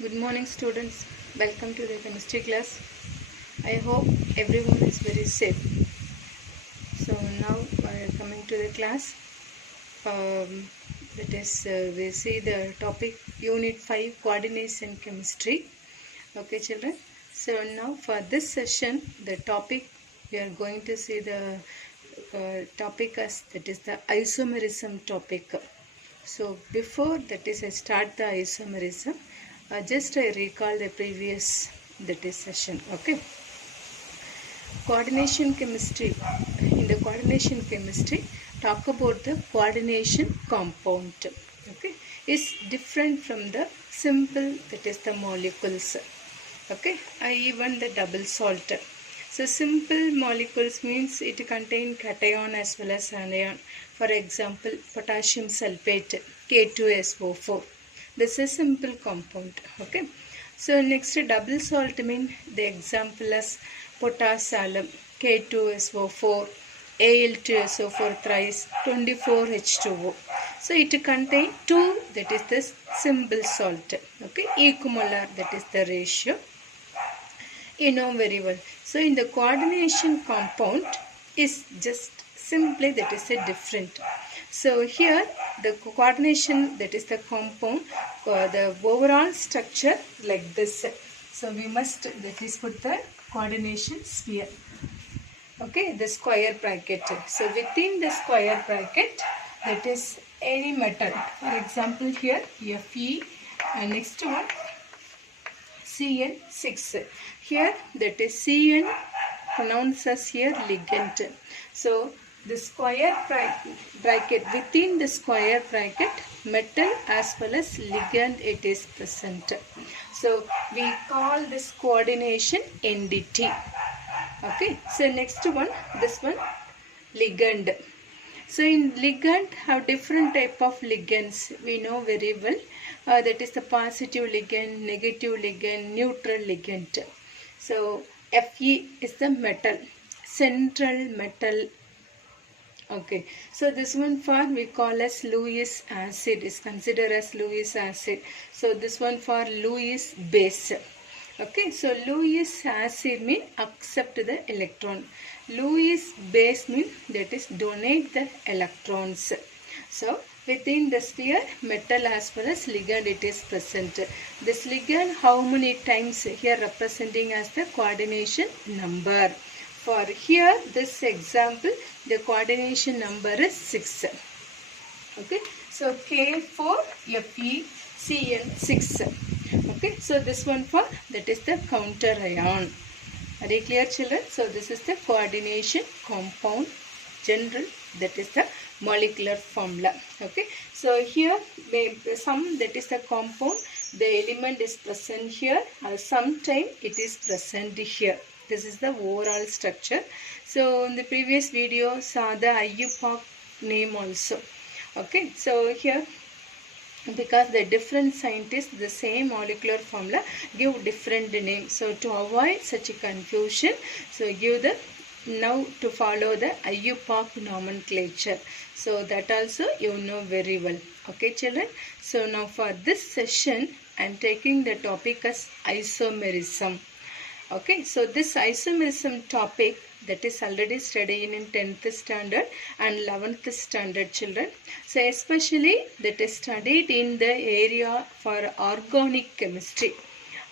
Good morning students, welcome to the chemistry class. I hope everyone is very safe. So now we are coming to the class. That is we see the topic unit 5 coordination chemistry. Okay children, so now for this session the topic we are going to see the topic as that is the isomerism topic. So before that is I start the isomerism, just I recall the previous that is session. Okay, coordination chemistry. In the coordination chemistry, talk about the coordination compound. Okay, is different from the simple that is the molecules. Okay, even the double salt. So simple molecules means it contain cation as well as anion. For example, potassium sulfate, K2SO4. This is simple compound. Okay. So next double salt mean the example is potash alum, K2SO4, Al2SO4 thrice, 24H2O. So it contain two, that is the simple salt. Okay, equimolar, that is the ratio. You know very well. So in the coordination compound is just simply that is a different. So here the coordination that is the compound, the overall structure like this. So we must that is put the coordination sphere. Okay, the square bracket. So within the square bracket that is any metal. For example here Fe and next one CN6. Here that is Cn pronounced as here ligand. So the square bracket, within the square bracket metal as well as ligand it is present. So we call this coordination entity. Okay, so next one, this one ligand. So in ligand have different type of ligands, we know very well. That is the positive ligand, negative ligand, neutral ligand. So Fe is the metal, central metal. Okay, so this one for we call as Lewis acid, is considered as Lewis acid. So this one for Lewis base. Okay, so Lewis acid mean accept the electron. Lewis base mean that is donate the electrons. So within the sphere metal as well as ligand it is present. This ligand how many times here representing as the coordination number. For here this example the coordination number is 6. Okay, so K4FeCN6. Okay, so this one for that is the counter ion. Are you clear children? So this is the coordination compound general, that is the molecular formula. Okay, so here some that is the compound, the element is present here, sometime it is present here. This is the overall structure. So in the previous video saw the IUPAC name also. Okay, so here because the different scientists the same molecular formula give different names. So to avoid such a confusion, so give the now to follow the IUPAC nomenclature. So that also you know very well. Okay children. So now for this session I am taking the topic as isomerism. Okay, so this isomerism topic that is already studied in 10th standard and 11th standard children. So especially that is studied in the area for organic chemistry.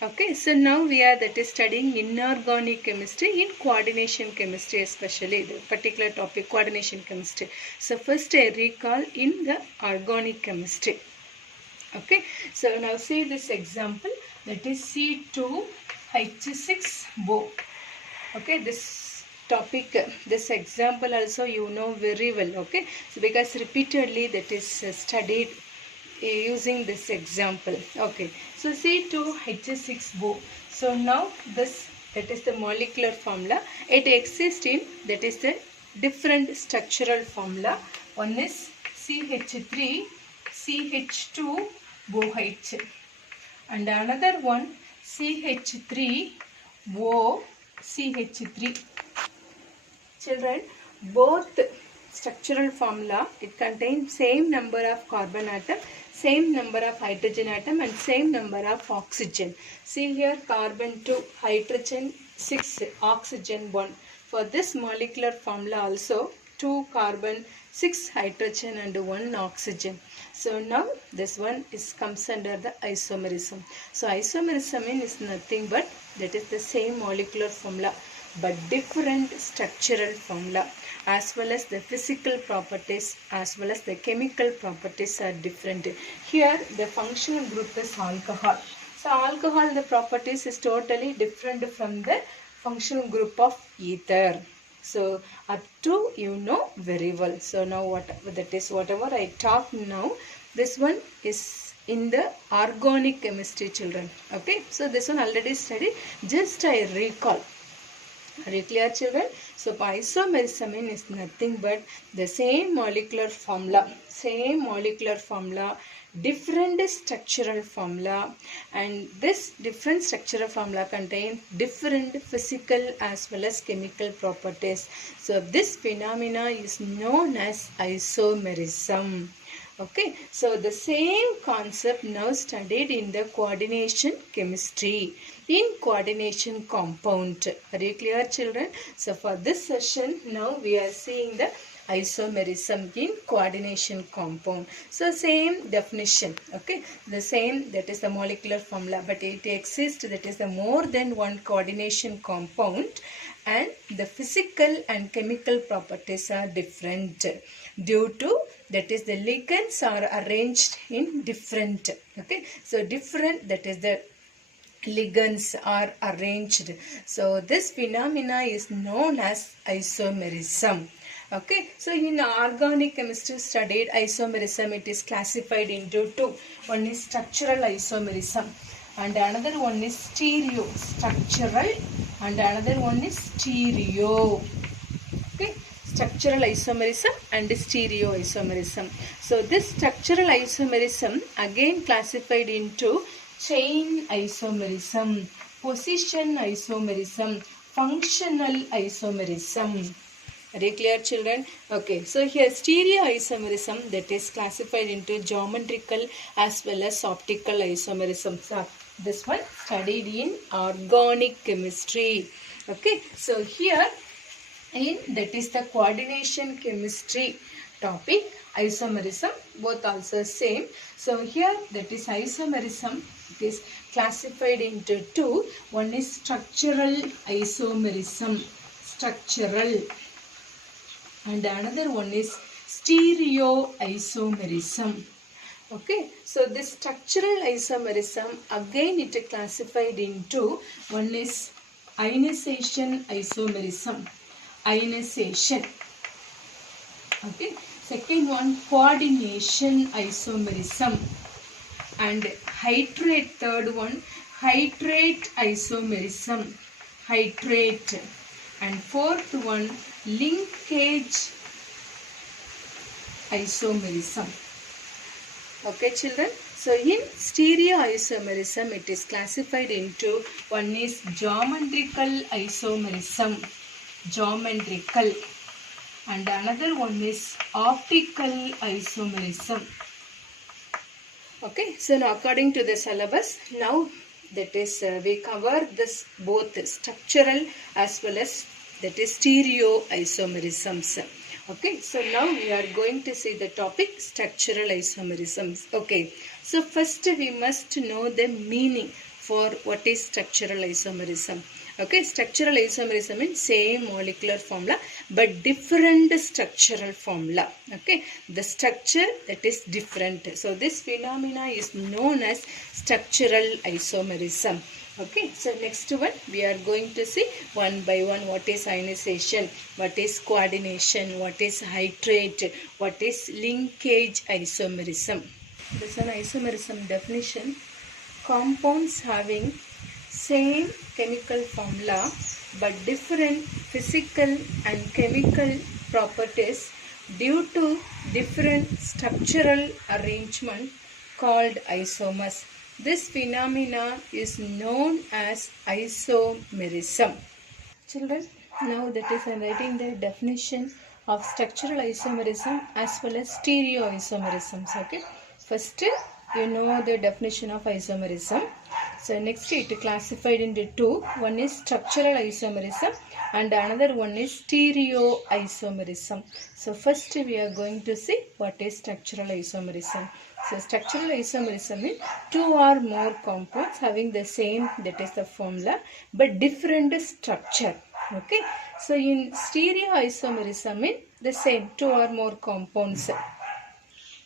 Okay, so now we are that is studying inorganic chemistry in coordination chemistry, especially the particular topic coordination chemistry. So first I recall in the organic chemistry. Okay, so now see this example, that is C2H6O. Okay, this topic, this example also you know very well. Okay, so because repeatedly that is studied using this example. Okay, so C2H6O. So now this that is the molecular formula. It exists in that is the different structural formula. One is CH3 CH2OH and another one CH3O CH3. Children, both structural formula it contains same number of carbon atom, same number of hydrogen atom and same number of oxygen. See here, carbon 2, hydrogen 6, oxygen 1. For this molecular formula also, 2 carbon, 6 hydrogen and 1 oxygen. So now this one comes under the isomerism. So isomerism is nothing but that is the same molecular formula but different structural formula, as well as the physical properties as well as the chemical properties are different. Here the functional group is alcohol. So alcohol, the properties is totally different from the functional group of ether. So up to you know very well. So now whatever I talk now, this one is in the organic chemistry, children. Okay, so this one already studied. Just I recall. Are you clear, children? So isomerism is nothing but the same molecular formula, different structural formula, and this different structural formula contains different physical as well as chemical properties. So this phenomena is known as isomerism. Okay, so the same concept now studied in the coordination chemistry, in coordination compound. Are you clear, children? So for this session, now we are seeing the isomerism in coordination compound. So same definition, okay, the same, that is the molecular formula, but it exists, that is the more than one coordination compound, and the physical and chemical properties are different due to, that is the ligands are arranged in different, okay, so different, that is the ligands are arranged. So this phenomena is known as isomerism. Okay, so in organic chemistry studied isomerism, it is classified into two. One is structural isomerism and another one is stereo structural and another one is stereo. Okay, structural isomerism and stereo isomerism. So this structural isomerism again classified into chain isomerism, position isomerism, functional isomerism. Are you clear, children? Okay, so here stereo isomerism, that is classified into geometrical as well as optical isomerism. So this one studied in organic chemistry. Okay, so here in, that is the coordination chemistry topic, isomerism, both also same. So here, that is isomerism, it is classified into two. One is structural isomerism, structural, and another one is stereo isomerism. Okay, so this structural isomerism again it is classified into, one is ionization isomerism, ionization. Okay, second one coordination isomerism, and hydrate, third one hydrate isomerism, hydrate, and fourth one linkage isomerism. Okay, children, so in stereo isomerism it is classified into, one is geometrical isomerism, geometrical, and another one is optical isomerism. Okay, so now according to the syllabus, now that is we cover this both structural as well as that is stereo isomerisms. Okay, so now we are going to see the topic structural isomerisms. Okay, so first we must know the meaning for what is structural isomerism. Okay, structural isomerism means same molecular formula but different structural formula. Okay, the structure that is different. So this phenomena is known as structural isomerism. Okay, so next one we are going to see one by one what is ionization, what is coordination, what is hydrate, what is linkage isomerism. This is an isomerism definition. Compounds having same chemical formula but different physical and chemical properties due to different structural arrangement called isomers. This phenomena is known as isomerism. Children, now that is I am writing the definition of structural isomerism as well as stereo isomerisms. Okay, First, you know the definition of isomerism. So next it classified into two. One is structural isomerism and another one is stereoisomerism. So first we are going to see what is structural isomerism. So structural isomerism is two or more compounds having the same, that is the formula, but different structure. Okay. So in stereoisomerism is the same, two or more compounds.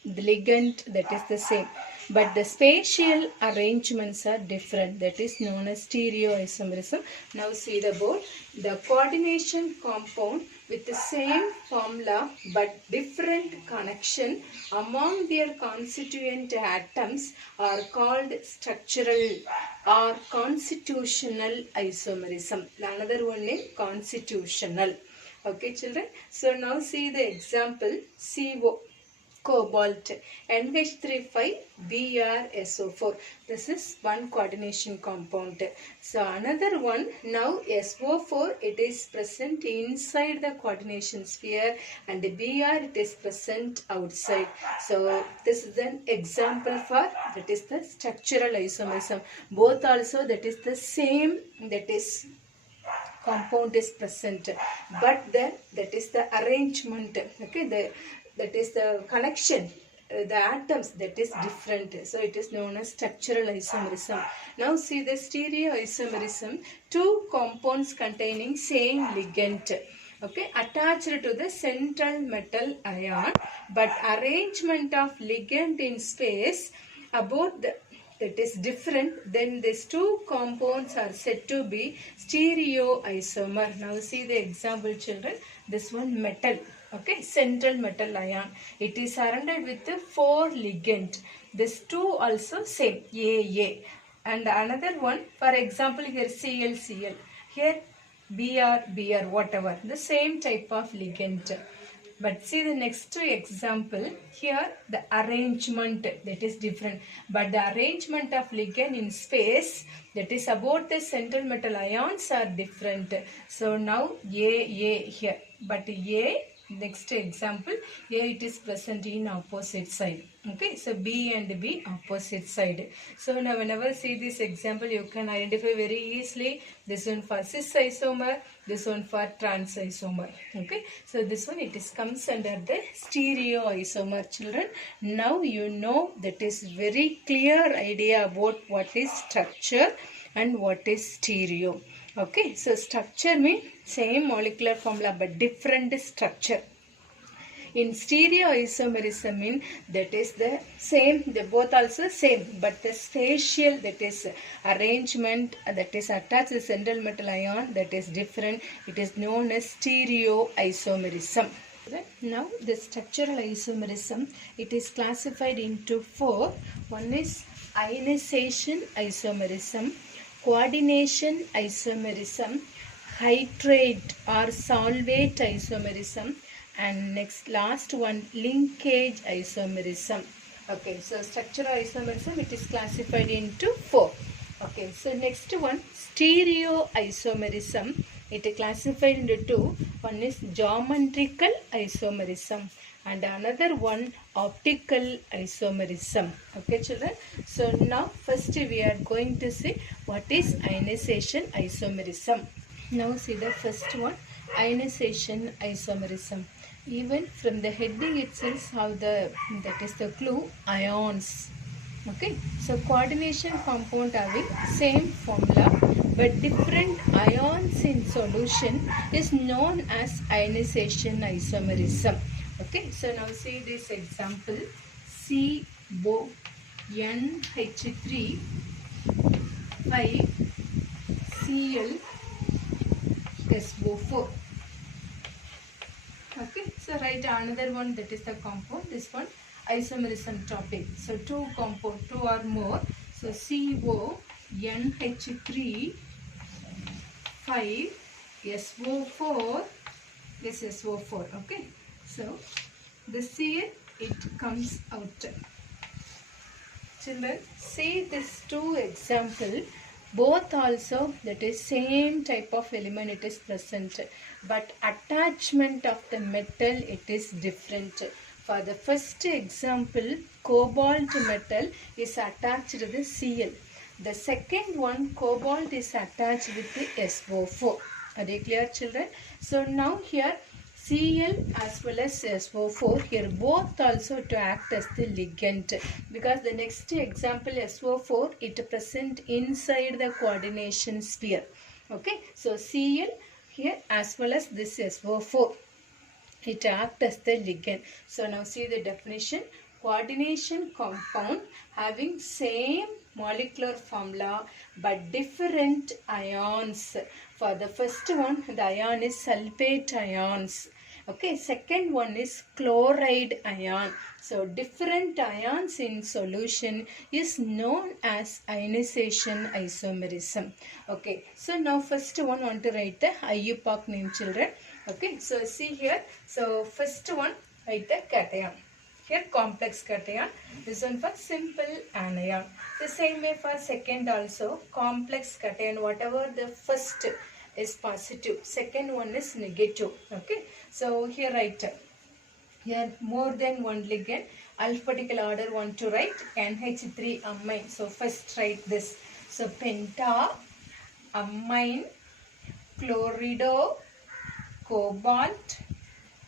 The ligand, that is the same, but the spatial arrangements are different, that is known as stereoisomerism. Now see the board. The coordination compound with the same formula but different connection among their constituent atoms are called structural or constitutional isomerism. Another one is constitutional. Okay children, so now see the example. CO, cobalt, NH35BrSO4. This is one coordination compound. So another one, now SO4, it is present inside the coordination sphere and Br, it is present outside. So this is an example for, that is the structural isomerism. Both also, that is the same, that is compound is present, but then that is the arrangement, okay, that is the connection, the atoms, that is different. So it is known as structural isomerism. Now see the stereoisomerism. Two compounds containing same ligand, okay, attached to the central metal ion, but arrangement of ligand in space about the, that is different, then these two compounds are said to be stereoisomer. Now see the example children. This one metal, okay, central metal ion. It is surrounded with the 4 ligand. These two also same, AA. And another one, for example, here ClCl. Here Br, whatever. The same type of ligand. But see the next example. Here the arrangement, that is different. But the arrangement of ligand in space, that is about the central metal ions, are different. So now AA here. But A, next example, here it is present in opposite side. Okay, so B and B opposite side. So now whenever see this example, you can identify very easily this one for cis isomer, this one for trans isomer. Okay, so this one it is comes under the stereoisomer children. Now you know, that is very clear idea about what is structure and what is stereo. Okay, so structure means same molecular formula but different structure. In stereoisomerism mean, that is the same, they both also same, but the spatial, that is arrangement, that is attached to the central metal ion, that is different. It is known as stereoisomerism. Now the structural isomerism, it is classified into 4. One is ionization isomerism, coordination isomerism, hydrate or solvate isomerism, and next last one, linkage isomerism. Okay, so structural isomerism, it is classified into 4. Okay, so next one, stereoisomerism, it is classified into 2. One is geometrical isomerism and another one optical isomerism. Okay children, so now first we are going to see what is ionization isomerism. Now see the first one, ionization isomerism. Even from the heading itself, how the, that is the clue, ions. Okay, so coordination compound having same formula but different ions in solution is known as ionization isomerism. Okay, so now see this example, CONH3 5Cl SO4. Okay, so write another one, that is the compound. This one isomerism topic. So two compound, 2 or more. So CONH3 5 SO4, this SO4. Okay, so this here it comes out. Children, see this two example. Both also, that is same type of element it is present, but attachment of the metal it is different. for the first example, cobalt metal is attached to the Cl. The second one, cobalt is attached with the SO4. Are they clear, children? So now here Cl as well as SO4, here both also to act as the ligand, because the next example SO4, it present inside the coordination sphere. Okay, so Cl here as well as this SO4, it acts as the ligand. So now see the definition. Coordination compound having same molecular formula but different ions. For the first one, the ion is sulfate ions. Okay, second one is chloride ion. So different ions in solution is known as ionization isomerism. Okay, so now first one want to write the IUPAC name, children. Okay, so see here. So first one, write the cation. Here complex cation. This one for simple anion. The same way for second also, complex cation. Whatever the first is positive, second one is negative. Okay, so here write. Here more than one ligand. Alphabetical order want to write NH3 amine. So first write this. So penta, amine, chlorido, cobalt.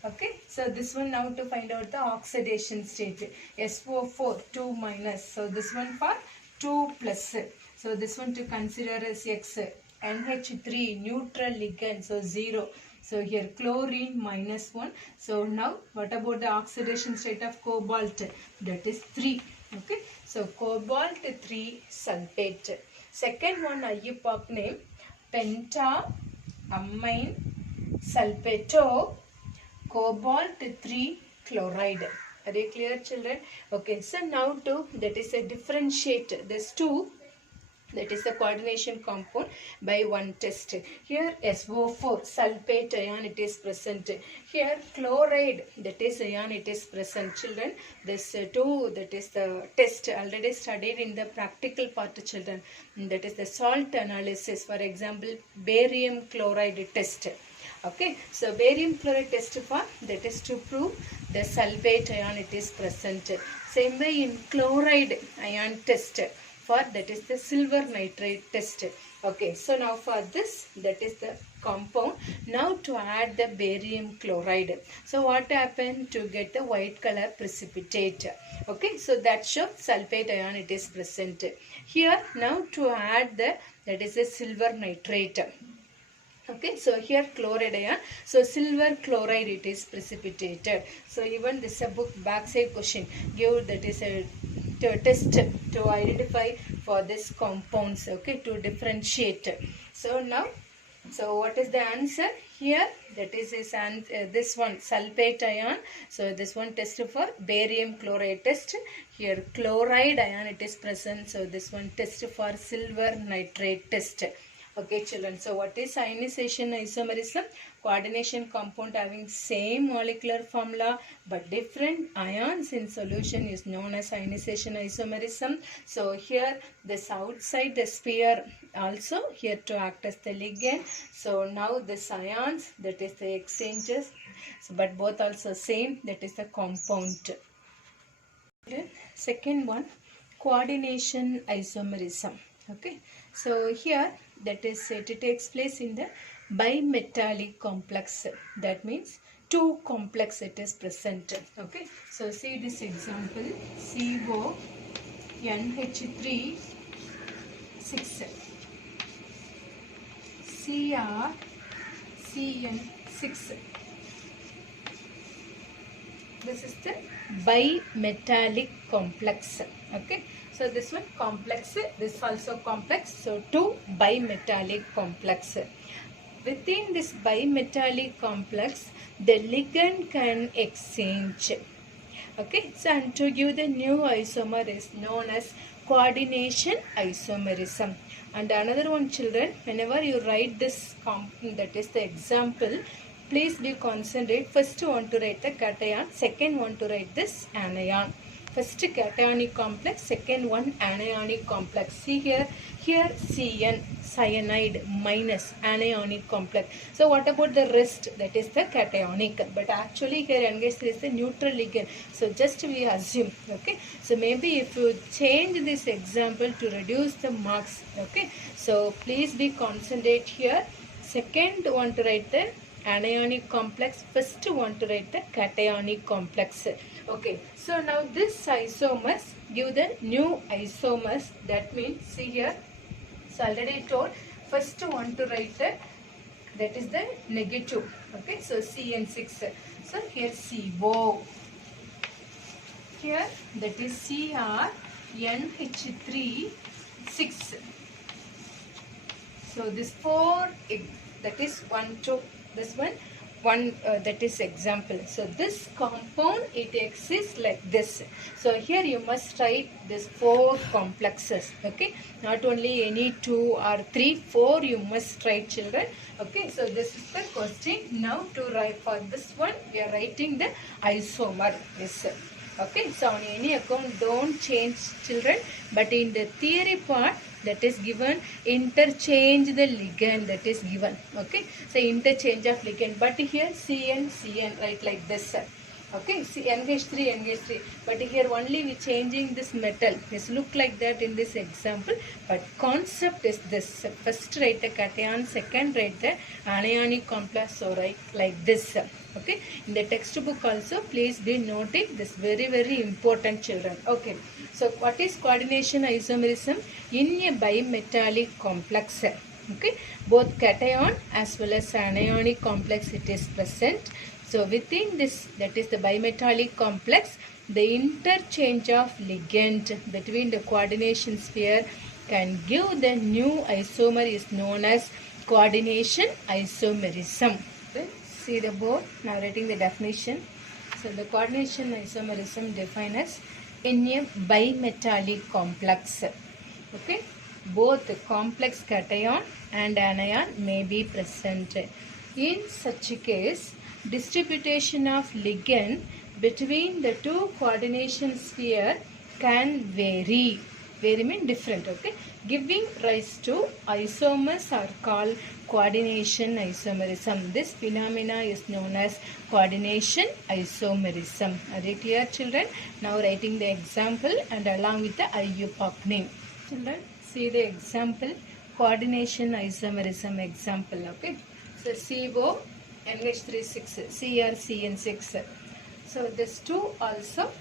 Okay, so this one now to find out the oxidation state. SO4 2 minus. So this one for 2 plus. So this one to consider as X. NH3 neutral ligand. So 0. So here chlorine minus 1. So now what about the oxidation state of cobalt? That is 3. Okay, so cobalt 3 sulfate. Second one IUPAC name penta, amine, sulfato, cobalt 3 chloride. Are they clear, children? Okay, so now to that is a differentiate this 2, that is the coordination compound, by one test. Here SO4 sulfate ion it is present. Here chloride, that is ion it is present, children. This 2, that is the test already studied in the practical part, children. That is the salt analysis. For example, barium chloride test. Okay, so barium chloride test for that is to prove the sulfate ion it is present. Same way in chloride ion test for that is the silver nitrate test. Okay, so now for this, that is the compound. Now to add the barium chloride. So what happened to get the white color precipitate? Okay, so that shows sulfate ion it is present. Here now to add the, that is the silver nitrate. Okay, so here chloride ion. So silver chloride it is precipitated. So even this a book backside question give that is a test to identify for this compounds. Okay, to differentiate. So now, so what is the answer here? That is this one sulfate ion. So this one test for barium chloride test. Here chloride ion it is present. So this one test for silver nitrate test. Okay, children. So what is ionization isomerism? Coordination compound having same molecular formula but different ions in solution is known as ionization isomerism. So here this outside the sphere also here to act as the ligand. So now this ions, that is the exchanges, so, but both also same, that is the compound. Second one, coordination isomerism. Okay, so here that is it takes place in the bimetallic complex. That means two complex it is present. Okay, so see this example, CO NH3 6 Cr CN6. This is the bimetallic complex. Okay, so this one complex, this also complex. So two bimetallic complex. Within this bimetallic complex, the ligand can exchange. Okay, so and to give the new isomer is known as coordination isomerism. And another one, children, whenever you write this that is the example, please be concentrate. First you want to write the cation, second want to write this anion. First cationic complex, second one anionic complex. See here CN, cyanide, minus anionic complex. So what about the rest? That is the cationic. But actually here NH3 is the neutral ligand. So just we assume. Okay. So maybe if you change this example to reduce the marks. Okay. So please be concentrate here. Second one to write the anionic complex. First one to write the cationic complex. Okay. So now this isomers give the new isomers. That means see here. So already told first one to write that is the negative. Okay, so CN6. So here CO. Here that is CrNH3 6. So this 4 that is 1 2 this one that is example. So this compound it exists like this. So here you must write this 4 complexes. Okay, not only any 2 or 3, 4 you must write, children. Okay, so this is the question. Now to write for this one we are writing the isomer. Yes. Okay, so on any account don't change, children, but in the theory part that is given interchange the ligand, that is given. Okay, so interchange of ligand, but here CN write like this. Okay, see NH3, but here only we changing this metal. This look like that in this example, but concept is this. First write the cation, second write the anionic complex. So write like this. Okay, in the textbook also please be noting this, very important, children. Okay, so what is coordination isomerism? In a bimetallic complex, okay, both cation as well as anionic complex it is present. So within this, that is the bimetallic complex, the interchange of ligand between the coordination sphere can give the new isomer is known as coordination isomerism. Okay. See the board, now writing the definition. So the coordination isomerism defined as in a bimetallic complex. Okay, both the complex cation and anion may be present. In such a case, distribution of ligand between the two coordination sphere can vary. Vary means different. Okay, giving rise to isomers are called coordination isomerism. This phenomena is known as coordination isomerism. Are you clear, children? Now writing the example and along with the IUPAC name. Children, see the example, coordination isomerism example. Okay, so CO NH36, CrCN6. So this 2 also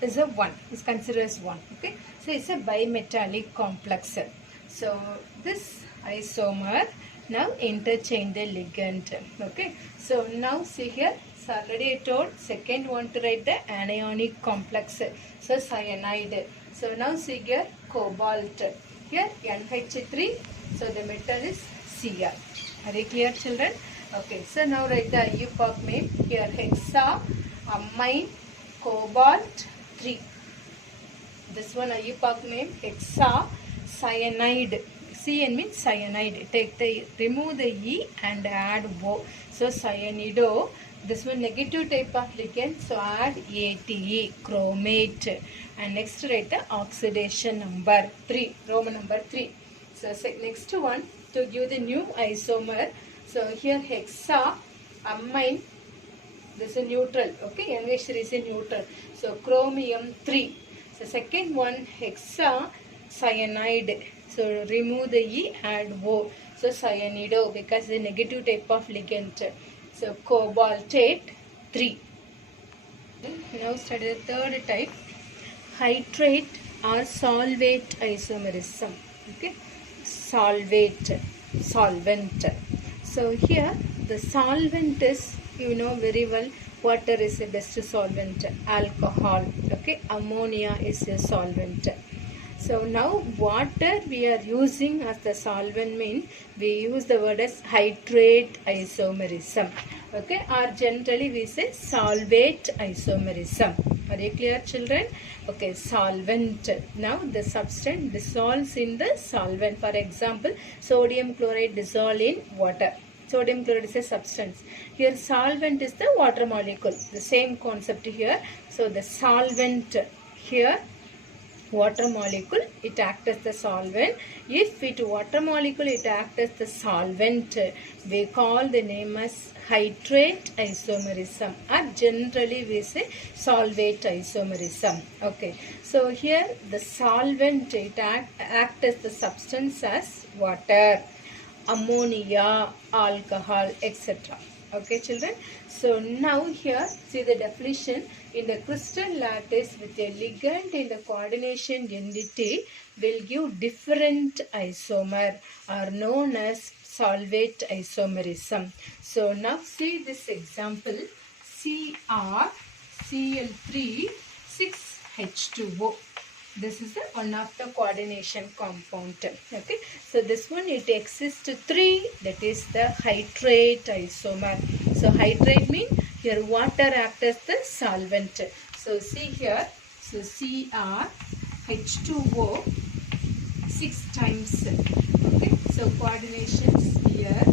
is a 1, is considered as 1. Okay, so it's a bimetallic complex. So this isomer now interchange the ligand. Okay, so now see here, so already I told second one to write the anionic complex. So cyanide. So now see here cobalt. Here NH3. So the metal is Cr. Are you clear, children? Okay, so now write the IUPAC name. Here hexa, amine, cobalt 3. This one IUPAC name hexa, cyanide. Cn means cyanide. Remove the E and add O. So cyanido. This one negative type of ligand. So add ATE, chromate. And next write the oxidation number 3, Roman number 3. So next one to give the new isomer. So here hexa, amine, this is neutral. Okay, NH3 is a neutral. So chromium 3. So second one hexa, cyanide. So remove the E, add O. So cyanido because the negative type of ligand. So cobaltate 3. Now study the third type, hydrate or solvate isomerism. Okay, solvate, solvent. So here the solvent is, you know very well, water is the best solvent, alcohol. Okay, ammonia is a solvent. So now water we are using as the solvent means we use the word as hydrate isomerism. Okay, or generally we say solvate isomerism. Are you clear, children? Okay, solvent. Now the substance dissolves in the solvent. For example, sodium chloride dissolve in water. Sodium chloride is a substance. Here solvent is the water molecule. The same concept here. So the solvent here water molecule, it acts as the solvent. If it water molecule, it acts as the solvent, we call the name as hydrate isomerism, or generally we say solvate isomerism. Okay, so here the solvent, it act as the substance as water, ammonia, alcohol, etc. Okay, children. So now here, see the definition. In the crystal lattice with a ligand in the coordination entity will give different isomer, are known as solvate isomerism. So now see this example, CrCl3 6H2O. This is one of the coordination compound. Okay, so this one, it exists 3, that is the hydrate isomer. So hydrate means here water acts as the solvent. So see here, so CrH2O 6 times. Okay, so coordinations here.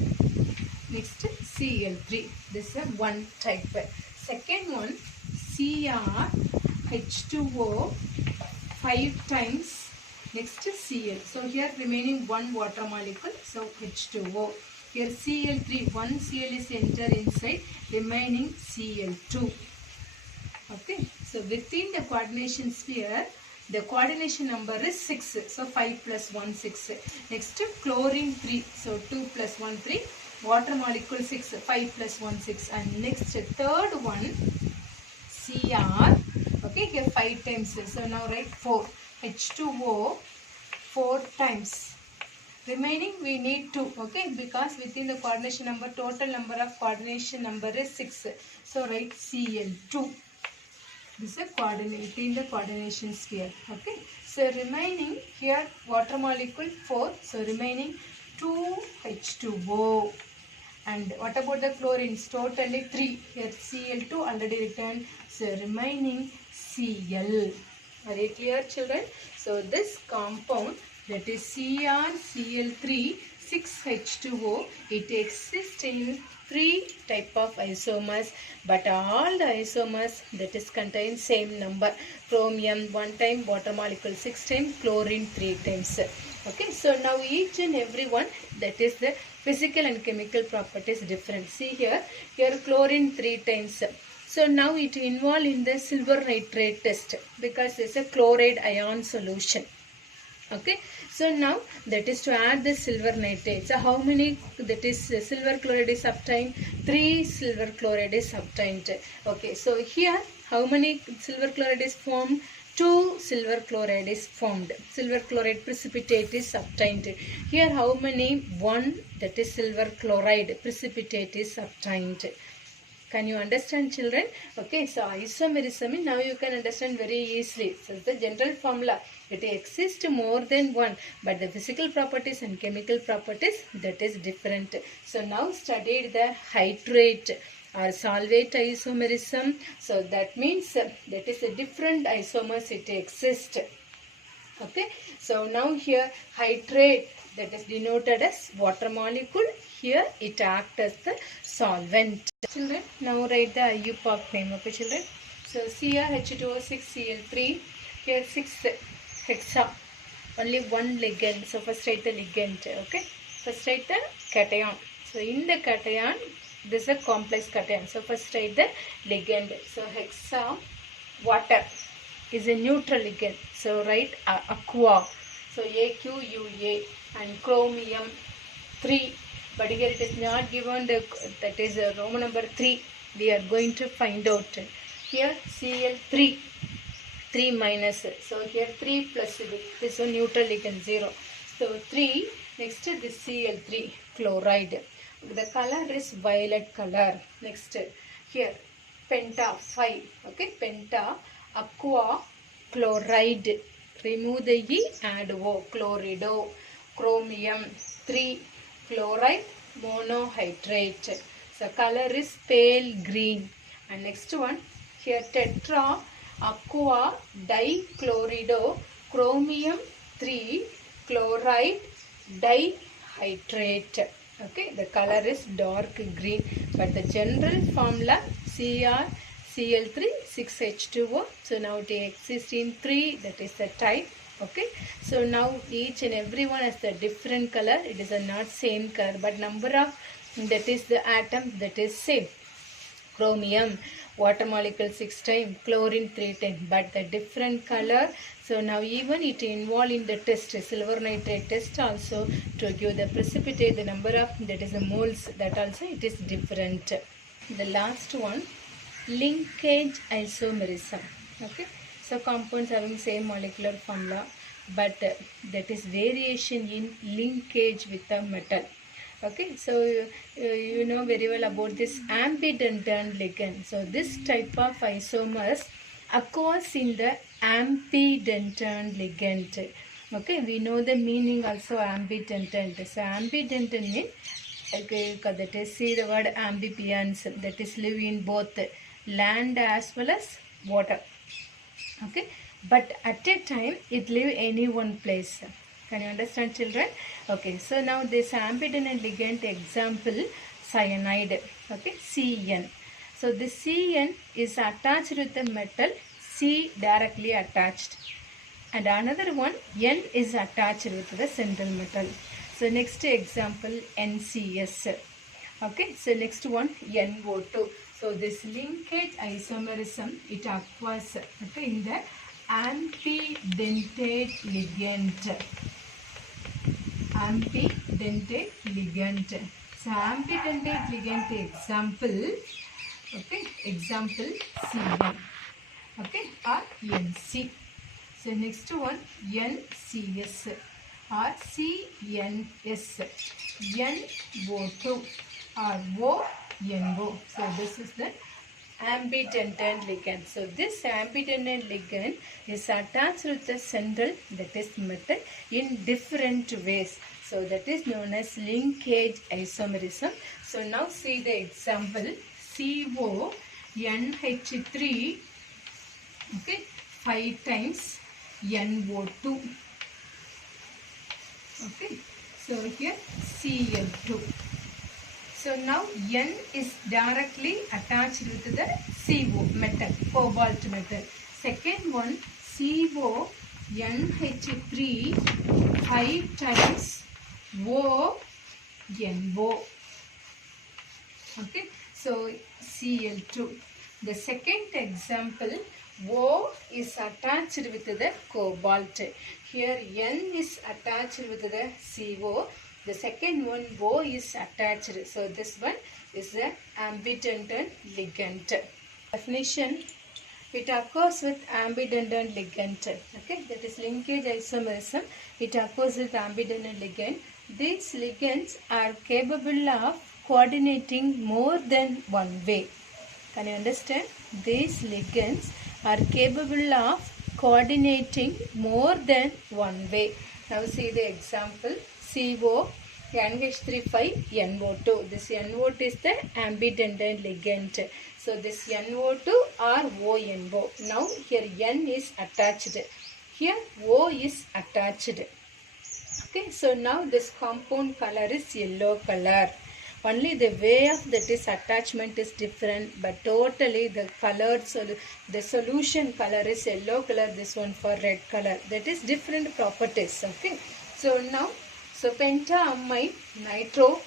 Next Cl3. This is one type. Second one, CrH2O 5 times. Next Cl. So here remaining one water molecule. So H2O. Here Cl3, one Cl is enter inside, remaining Cl2. Okay. So within the coordination sphere, the coordination number is 6. So 5 plus 1, 6. Next chlorine 3. So 2 plus 1, 3. Water molecule 6. 5 plus 1, 6. And next third one, Cr. Okay, here 5 times. So now write 4. H2O 4 times. Remaining we need 2. Okay, because within the coordination number, total number of coordination number is 6. So write Cl2. This is coordinating the coordination sphere. Okay, so remaining here water molecule 4. So remaining 2 H2O. And what about the chlorines? Totally 3. Here Cl2 already written. So remaining Cl. Are you clear, children? So this compound, that is CrCl3 6H2O, it exists in 3 type of isomers, but all the isomers that is contain same number. Chromium 1 time, water molecule 6 times, chlorine 3 times. Okay, so now each and every one, that is the physical and chemical properties different. See here chlorine 3 times. So now it involved in the silver nitrate test because it's a chloride ion solution. Okay, so now that is to add the silver nitrate. So how many, that is silver chloride is obtained? 3 silver chloride is obtained. Okay, so here how many silver chloride is formed? 2 silver chloride is formed. Silver chloride precipitate is obtained. Here how many? 1, that is silver chloride precipitate is obtained. Can you understand, children? Okay, so isomerism, now you can understand very easily. So the general formula, it exists more than one, but the physical properties and chemical properties, that is different. So now studied the hydrate or solvate isomerism. So that means that is a different isomers it exists. Okay, so now here hydrate, that is denoted as water molecule. Here it acts as the solvent. Children, now write the IUPAC name. Okay, children. So CrH2O6Cl3. Here 6 hexa. Only one ligand. So first write the ligand. Okay. First write the cation. So in the cation, this is a complex cation. So first write the ligand. So hexa, water is a neutral ligand. So write aqua. So AQUA, and chromium 3. But here it is not given, that is Roman number 3. We are going to find out. Here Cl3, 3 minus. So here 3 plus this one neutral ligand 0. So 3, next this Cl3 chloride. The color is violet color. Next here penta 5. Okay, penta, aqua, chloride. Remove the E, add O, chlorido. Chromium 3. Chloride, monohydrate. So color is pale green. And next one, here tetra, aqua, dichlorido, chromium 3, chloride, dihydrate. Okay, the color is dark green. But the general formula, CrCl3 Cl3 6H2O. So now it exists in 3, that is the type. Okay, so now each and every one has the different color. It is a not same color, but number of, that is the atom, that is same. Chromium, water molecule 6 times, chlorine 3 times, but the different color. So now even it involved in the test, silver nitrate test also, to give the precipitate, the number of, that is the moles, that also it is different. The last one, linkage isomerism. Okay, so compounds having same molecular formula, but that is variation in linkage with the metal. Okay, so you know very well about this ambidextrine ligand. So this type of isomers occurs in the ambidextrine ligand. Okay, we know the meaning also ambidextrine. So ambidextrine means, okay, that is, see the word amphibians, that is live in both land as well as water. Okay, but at a time it live any one place. Can you understand, children? Okay, so now this ambidextrine ligand example, cyanide. Okay, Cn. So this Cn is attached with the metal C, directly attached, and another one N is attached with the central metal. So next example, NCS. Okay, so next one, NO2. So this linkage isomerism, it occurs, okay, in the ambidentate ligand. Ambidentate ligand. So ambidentate ligand example, okay, example Cn, okay, or NC. So next one, NCS or CNS, NO2 or ONO. So this is the ambidextrine ligand. So this ambidextrine ligand is attached with the central, that is metal, in different ways. So that is known as linkage isomerism. So now see the example, CO NH3, okay, 5 times NO2. Okay, so here Cl2. So now N is directly attached with the CO metal, cobalt metal. Second one, CO NH3 5 times ONO. Okay, so Cl2. The second example, O is attached with the cobalt. Here N is attached with the CO. The second one, O is attached. So this one is the ambidextrine ligand. Definition: it occurs with ambidextrine ligand. Okay, that is linkage isomerism. It occurs with ambidextrine ligand. These ligands are capable of coordinating more than one way. Can you understand? These ligands are capable of coordinating more than one way. Now see the example, CO NH3,5NO2. This NO2 is the ambidextrine ligand. So this NO2 or ONO. Now here N is attached. Here O is attached. Okay, so now this compound color is yellow color. Only the way of that is attachment is different, but totally the color, so the solution color is yellow color, this one for red color. That is different properties. Okay, so now, so pentaamine nitro,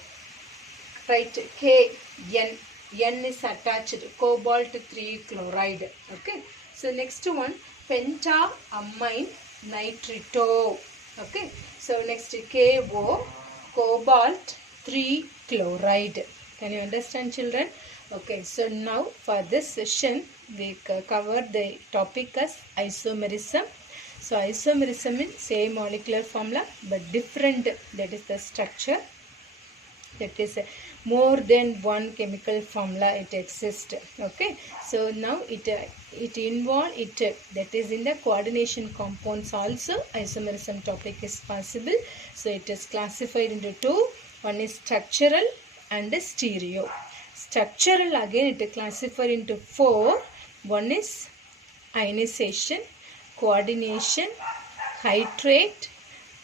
right, KN, N is attached, cobalt 3 chloride. Okay, so next one, pentaamine nitrito. Okay, so next KO, cobalt 3 chloride. Can you understand, children? Okay, so now for this session we covered the topic as isomerism. So isomerism means same molecular formula but different, that is the structure. That is more than one chemical formula it exists. Okay, so now it involve it, that is in the coordination compounds also isomerism topic is possible. So it is classified into two. One is structural and stereo. Structural again it is classified into 4. One is ionization, coordination, hydrate,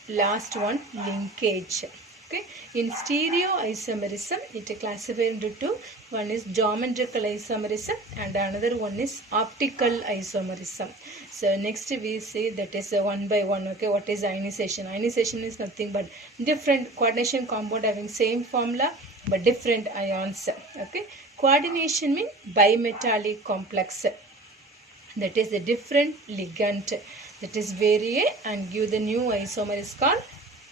last one linkage. Okay, In stereoisomerism, it is classified into two. One is geometrical isomerism and another one is optical isomerism. So next we see that is one by one. Okay, what is ionization? Ionization is nothing but different coordination compound having same formula but different ions. Okay, coordination means bimetallic complex. That is the different ligand that is vary and give the new isomer is called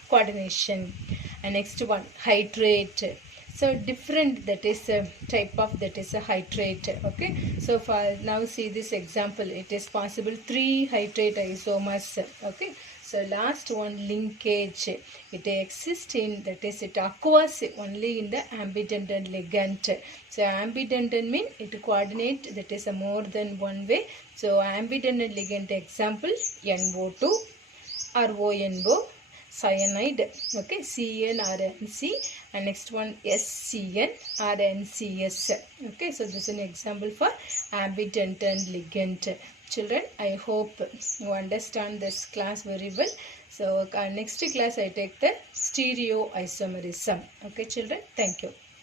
coordination. And next one, hydrate. So different, that is a type of, that is a hydrate. Okay, so for now see this example, it is possible 3 hydrate isomers. Okay, so last one, linkage. It exists in, that is it occurs only in the ambidendant ligand. So ambidendant means it coordinate, that is a more than one way. So ambidendant ligand example, NO2 or ONO, cyanide. Okay, CNRNC, and next one SCN or NCS. Okay, so this is an example for ambidendant ligand. Children, I hope you understand this class very well. So next class I take the stereoisomerism. Okay children, thank you.